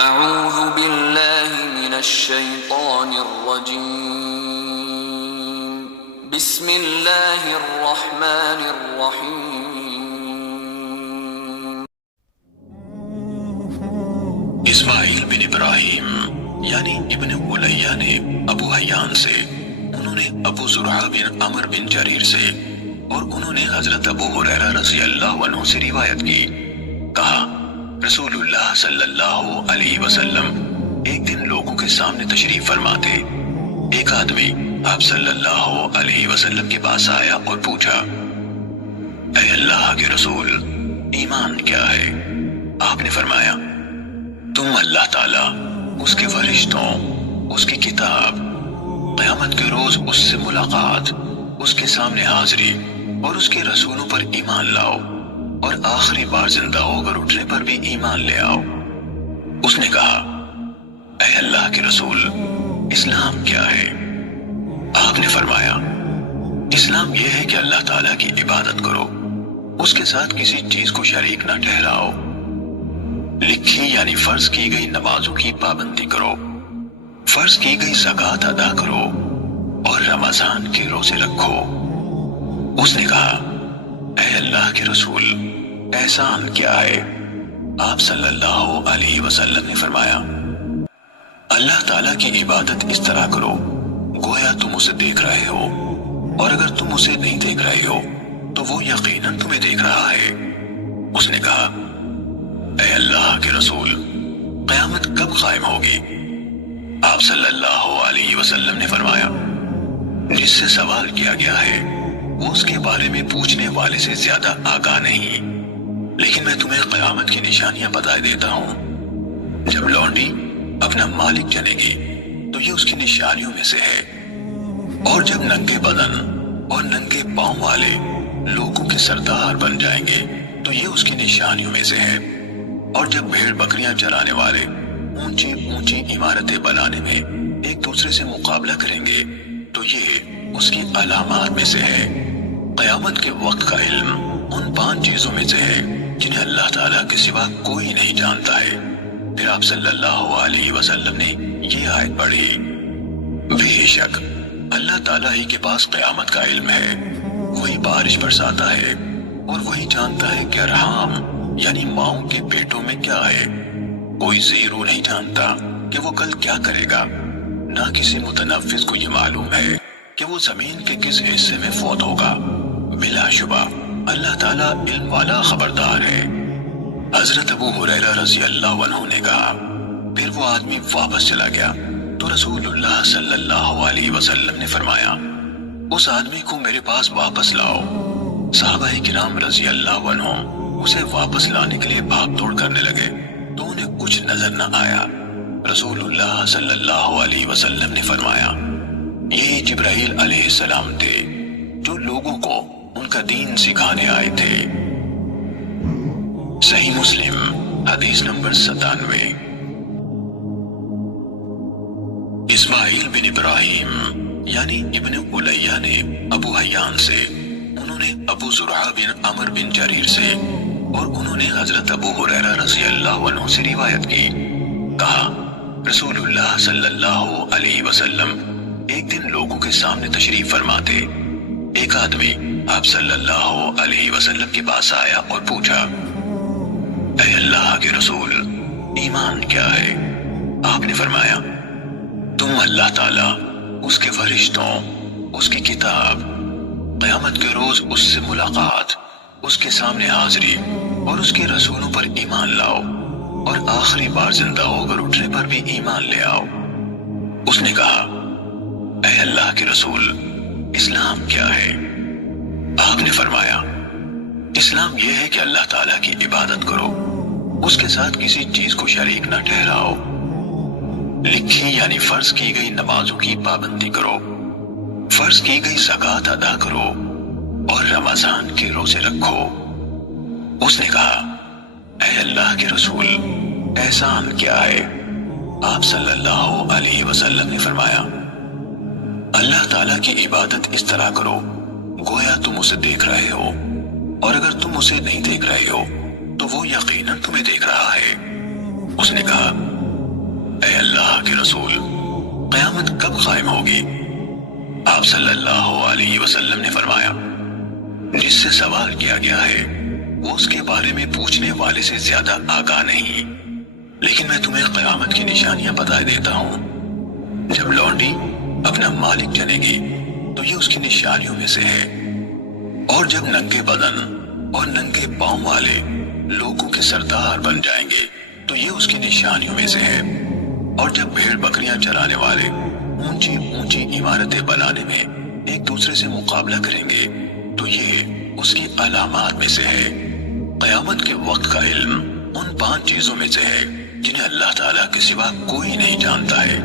اعوذ باللہ من الشیطان الرجیم بسم اللہ الرحمن الرحیم۔ اسماعیل بن ابراہیم یعنی ابن الیہ نے ابو حیان سے، انہوں نے ابو زرعہ بن عمر بن جریر سے، اور انہوں نے حضرت ابو ہریرہ رضی اللہ عنہ سے روایت کی، کہا رسول اللہ صلی اللہ علیہ وسلم ایک دن لوگوں کے سامنے تشریف فرماتے، ایک آدمی آپ صلی اللہ علیہ وسلم کے پاس آیا اور پوچھا، اے اللہ کے رسول ایمان کیا ہے؟ آپ نے فرمایا، تم اللہ تعالیٰ، اس کے فرشتوں، اس کی کتاب، قیامت کے روز اس سے ملاقات، اس کے سامنے حاضری اور اس کے رسولوں پر ایمان لاؤ، اور آخری بار زندہ ہو کر اٹھنے پر بھی ایمان لے آؤ۔ اس نے کہا، اے اللہ کے رسول اسلام کیا ہے؟ آپ نے فرمایا، اسلام یہ ہے کہ اللہ تعالیٰ کی عبادت کرو، اس کے ساتھ کسی چیز کو شریک نہ ٹھہراؤ، لکھی یعنی فرض کی گئی نمازوں کی پابندی کرو، فرض کی گئی زکوٰۃ ادا کرو، اور رمضان کے روزے رکھو۔ اس نے کہا، اے اللہ کے رسول احسان کیا ہے؟ آپ صلی اللہ علیہ وسلم نے فرمایا، اللہ تعالیٰ کی عبادت اس طرح کرو گویا تم اسے دیکھ رہے ہو، اور اگر تم اسے نہیں دیکھ رہے ہو تو وہ یقیناً تمہیں دیکھ رہا ہے۔ اس نے کہا، اے اللہ کے رسول قیامت کب قائم ہوگی؟ آپ صلی اللہ علیہ وسلم نے فرمایا، جس سے سوال کیا گیا ہے وہ اس کے بارے میں پوچھنے والے سے زیادہ آگاہ نہیں، لیکن میں تمہیں قیامت کی نشانیاں بتا دیتا ہوں۔ جب لونڈی اپنا مالک جنے گی تو یہ اس کی نشانیوں میں سے ہے، اور جب ننگے بدن اور ننگے پاؤں والے لوگوں کے سردار بن جائیں گے تو یہ اس کی نشانیوں میں سے ہے، اور جب بھیڑ بکریاں چرانے والے اونچی اونچی عمارتیں بنانے میں ایک دوسرے سے مقابلہ کریں گے تو یہ اس کی علامات میں سے ہے۔ قیامت کے وقت کا علم ان 5 چیزوں میں سے ہے جنہیں اللہ تعالیٰ کے سوا کوئی نہیں جانتا ہے۔ پھر آپ صلی اللہ علیہ وسلم نے یہ آیت پڑھی، بے شک اللہ تعالیٰ ہی کے پاس قیامت کا علم ہے، وہی بارش برساتا ہے، اور وہی جانتا ہے کہ ارحام یعنی ماؤں کے پیٹوں میں کیا ہے۔ کوئی زیرو نہیں جانتا کہ وہ کل کیا کرے گا، نہ کسی متنفس کو یہ معلوم ہے کہ وہ زمین کے کس حصے میں فوت ہوگا۔ بلا شبہ اللہ تعالیٰ علم والا خبردار ہے۔ حضرت ابو ہریرہ رضی اللہ عنہ نے کہا، پھر وہ آدمی واپس چلا گیا تو رسول اللہ صلی اللہ علیہ وسلم نے فرمایا، اس آدمی کو میرے پاس واپس لاؤ۔ صحابہ کرام رضی اللہ عنہ اسے واپس لانے کے لیے بھاگ دوڑ کرنے لگے تو انہیں کچھ نظر نہ آیا۔ رسول اللہ صلی اللہ علیہ وسلم نے فرمایا، یہ جبرائیل علیہ السلام تھے جو لوگوں کو ان کا دین سکھانے آئے تھے۔ صحیح مسلم حدیث نمبر 97۔ اسماعیل بن ابراہیم یعنی ابن الیہ نے ابو حیان سے، انہوں نے ابو زرعہ بن عمر بن جریر سے، اور انہوں نے حضرت ابو ہریرہ رضی اللہ عنہ سے روایت کی، کہا رسول اللہ صلی اللہ علیہ وسلم ایک دن لوگوں کے سامنے تشریف فرماتے، ایک آدمی آپ صلی اللہ علیہ وسلم کے پاس آیا اور پوچھا، اے اللہ کے رسول ایمان کیا ہے؟ آپ نے فرمایا، تم اللہ تعالیٰ، اس کے فرشتوں، اس کی کتاب، قیامت کے روز اس سے ملاقات، اس کے سامنے حاضری اور اس کے رسولوں پر ایمان لاؤ، اور آخری بار زندہ ہو کر اٹھنے پر بھی ایمان لے آؤ۔ اس نے کہا، اے اللہ کے رسول اسلام کیا ہے؟ آپ نے فرمایا، اسلام یہ ہے کہ اللہ تعالیٰ کی عبادت کرو، اس کے ساتھ کسی چیز کو شریک نہ ٹھہراؤ، لکھی یعنی فرض کی گئی نمازوں کی پابندی کرو، فرض کی گئی زکوٰۃ ادا کرو، اور رمضان کے روزے رکھو۔ اس نے کہا، اے اللہ کے رسول احسان کیا ہے؟ آپ صلی اللہ علیہ وسلم نے فرمایا، اللہ تعالیٰ کی عبادت اس طرح کرو گویا تم اسے دیکھ رہے ہو، اور اگر تم اسے نہیں دیکھ رہے ہو تو وہ یقیناً تمہیں دیکھ رہا ہے۔ اس نے کہا، اے اللہ کے رسول، قیامت کب قائم ہوگی؟ آپ صلی اللہ علیہ وسلم نے فرمایا، جس سے سوال کیا گیا ہے وہ اس کے بارے میں پوچھنے والے سے زیادہ آگاہ نہیں، لیکن میں تمہیں قیامت کی نشانیاں بتا دیتا ہوں۔ جب لونڈی اپنا مالک جنے گی تو یہ اس کی نشانیوں میں سے ہے، اور جب ننگے بدن اور ننگے پاؤں والے لوگوں کے سردار بن جائیں گے تو یہ اس کی نشانیوں میں سے ہے، اور جب بھیڑ بکریاں چرانے والے اونچی اونچی عمارتیں بنانے میں ایک دوسرے سے مقابلہ کریں گے تو یہ اس کی علامات میں سے ہے۔ قیامت کے وقت کا علم ان 5 چیزوں میں سے ہے جنہیں اللہ تعالیٰ کے سوا کوئی نہیں جانتا ہے۔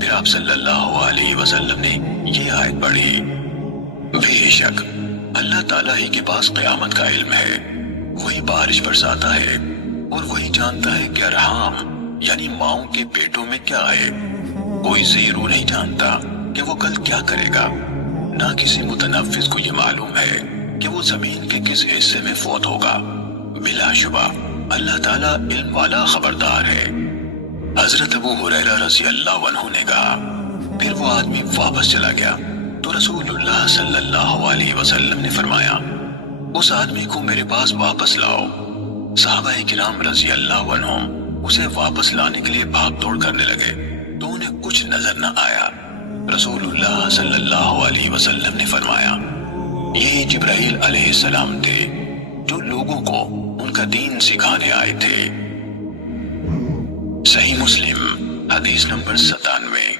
پھر آپ صلی اللہ علیہ وسلم نے یہ آیت پڑھی، بے شک اللہ تعالیٰ ہی کے پاس قیامت کا علم ہے، وہی بارش برساتا ہے اور وہی جانتا ہے کہ ارحام یعنی ماؤں کے پیٹوں میں کیا ہے۔ کوئی زیرو نہیں جانتا کہ وہ کل کیا کرے گا، نہ کسی متنفس کو یہ معلوم ہے کہ وہ زمین کے کس حصے میں فوت ہوگا۔ بلا شبہ اللہ تعالیٰ علم والا خبردار ہے۔ حضرت ابو ہریرہ رضی اللہ عنہ نے کہا، پھر وہ آدمی واپس چلا گیا تو رسول اللہ صلی اللہ علیہ وسلم نے فرمایا، اس آدمی کو میرے پاس واپس لاؤ۔ صحابہ کرام رضی اللہ عنہ اسے واپس لانے کے لیے بھاگ دوڑ کرنے لگے تو انہیں کچھ نظر نہ آیا۔ رسول اللہ صلی اللہ علیہ وسلم نے فرمایا، یہ جبرائیل علیہ السلام تھے جو لوگوں کو ان کا دین سکھانے آئے تھے۔ صحیح مسلم حدیث نمبر 97۔